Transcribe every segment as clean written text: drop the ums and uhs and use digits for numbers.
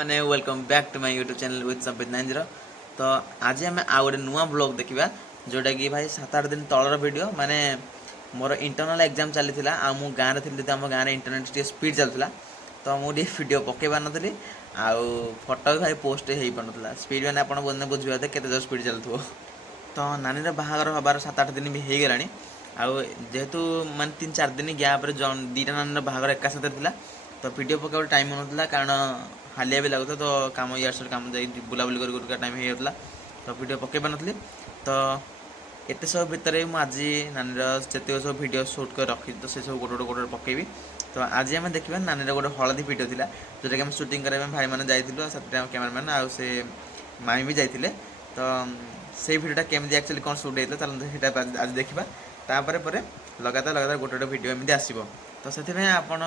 मैंने welcome back to my YouTube channel with Sambit 90। तो आज आम आउ गोटे नुआ ब्लॉग देखा जोटा कि भाई 7-8 दिन तलर वीडियो माने मोर इंटरनल एग्जाम चली मु गाँव में थी आम गाँव में इंटरनेट टे स्पीड चलता तो मुझे वीडियो पकई पार नी आउ फोटो भी भाई पोस्ट हो पार ना स्पीड मैंने आप बुझे के स्पीड चलुव। तो नानी बाहागर हबार 7-8 दिन भी हो गला आउ जेहेतु मान 3-4 दिन गैप दीटा नानी बाहागर एका साथ था तो वीडियो पकाइबा टाइम होता कारण हालिया भी लगुता तो कम इयार कम जा बुलाबुली कर टाइम होता तो वीडियो पकई पार नी। तो एत सब भितर आज नानी जिते सब वीडियो शूट कर रखी तो से सब गोटे गोटे पकेबी। तो आज आम देखा नानी गोटे हलदी वीडियो था जोटा कि शूटिंग करने भाई मैंने जाइलु साथी कैमेरामैन आउ से माई भी जाते तो से वीडियोटा केमी एक्चुअली कौन शूट होता आज देखा तापर लगातार लगातार गोटे गोटे वीडियो एमती आसो तो से आपण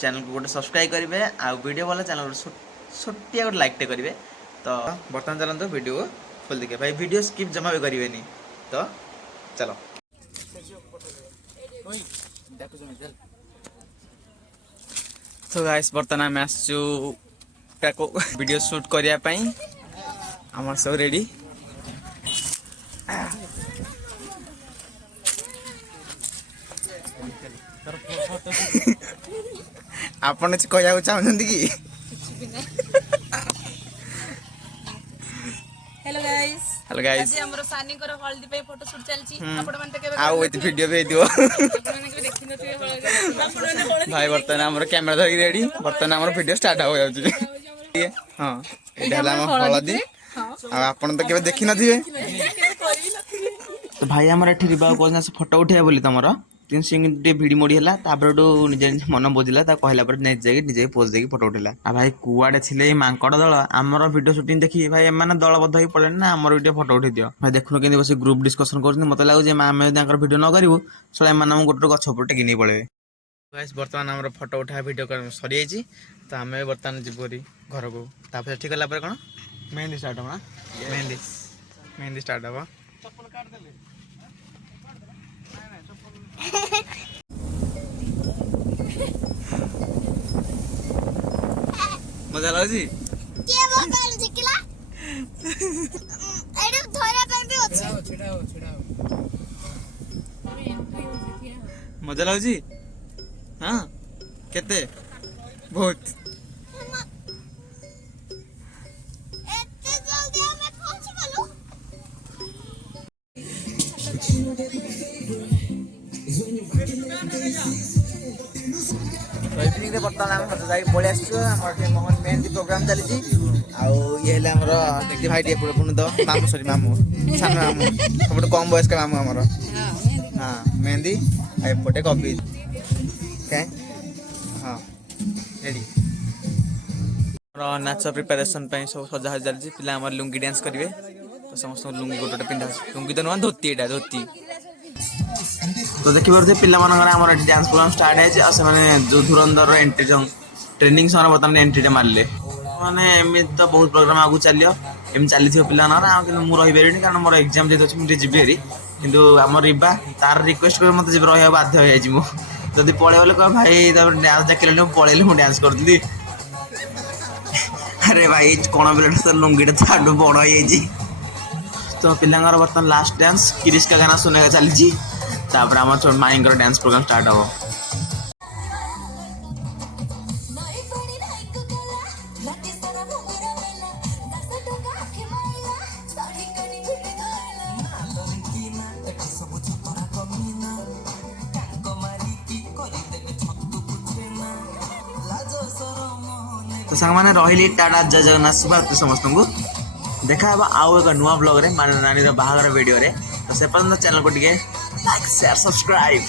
चैनल को गोटे सब्सक्राइब करेंगे आ वीडियो वाला चैनल छोटिया गोटे लाइक टे करेंगे। तो बर्तमान चलते वीडियो फुल देखिए भाई वीडियो स्किप जमा भी करेंगे तो चलो। तो गाइस बर्तमान आम आसचु वीडियो शूट करने आम सब रेडी आपण कहना चाहते कि हेलो गाइस हेलो गाइस आज हमरो सानी कर हल्दी पे फोटो शूट चलची आपण मन के आउ एत वीडियो भी दियो आपण मन के देखि नथिबे हल्दी भाई बर्तमान हमर कैमरा धरि रेडी बर्तमान हमर वीडियो स्टार्ट हो जाउची। हां एटा हला हम हल्दी आ आपण तो केबे देखि नथिबे तो भाई हमर एठी रिबा कोना से फोटो उठिया बोली तमरो तीन सिंग टे भिडी मोडी हला तापर निजे मन बुझिला ता कहला पर निजे पोज देकी फोटो उठेला। आ भाई कुआडे छिले मांकड़ दल आमर वीडियो शूटिंग देखी भाई एमाने दलबद्ध होई पड़े ना आमर वीडियो फोटो उठे दियो भाई देखुनो केनी बसी ग्रुप डिस्कशन करछन मते लागु जे आमे तांकर वीडियो न करिवु सला एमान गोटे गछ पर टेकी नै पळे। गाइस बर्तमान हमर फोटो उठा वीडियो सरी आइची तो आमे बर्तमान जिबोरी घर को तापर ठीक होला पर कोन मेहंदी स्टार्ट हो ना मेहंदी स्टार्ट हो चप्पल काट देले मजा लागी के मोबाइल दिखला एडे धोरा पे भी अछि छुड़ाओ मजा लागी हां केते बहुत एते जल्दी हमें पहुंच गलो इवनिंग रे बर्तमान आम सजा जाई पळे आछू हमर मोहन मेहंदी प्रोग्राम चली छी आउ ये हेले हमर देखि भाई टे पुण तो मामू सॉरी मामू सान मामू सबट कम बयस का मामू हमर हां मेहंदी आ पटे कॉपी के हां रेडी हमर नाच प्रिपरेशन पे सब सजा चली छी पिला हमर लुंगी डांस करिवे तो समस्त लुंगी गोटे पिंधा लुंगी तो न धोती एटा धोती तो देखि परते पिल्ला मानकर हमर डांस प्रोग्राम स्टार्ट है से माने जो धुरंधर एंट्री जंग ट्रेनिंग सर बतन एंट्री टे मारले माने एमे तो बहुत प्रोग्राम आगु चलियो एम चली थियो पिल्ला ना कि मु रहि बेरिनी कारण मोर एग्जाम जे अछि मुटे जिबे री किंतु हमर रिबा तार रिक्वेस्ट कर मते जिबे रहया बाध्य हो जाई मु जदी पळे बोले कह भाई त डांस देखले पळेले मु डांस कर दिली अरे भाई कोन बेले तो लुंगीटा थाडू बड़ हो जाई तो पिल्लांगर बर्तन लास्ट डांस किरिस का गाना सुने का चली छी तापर हमर छोट माइंगर डांस प्रोग्राम स्टार्ट हो। तो संग माने रहिली टाटा जय जगन्नाथ शुभरात्रि समस्त को देखा आउ एक नुआ ब्लॉग रे माने नानी रो बाहागर वीडियो रे तो से पर्यंत चैनल को टिके लाइक शेयर सब्सक्राइब।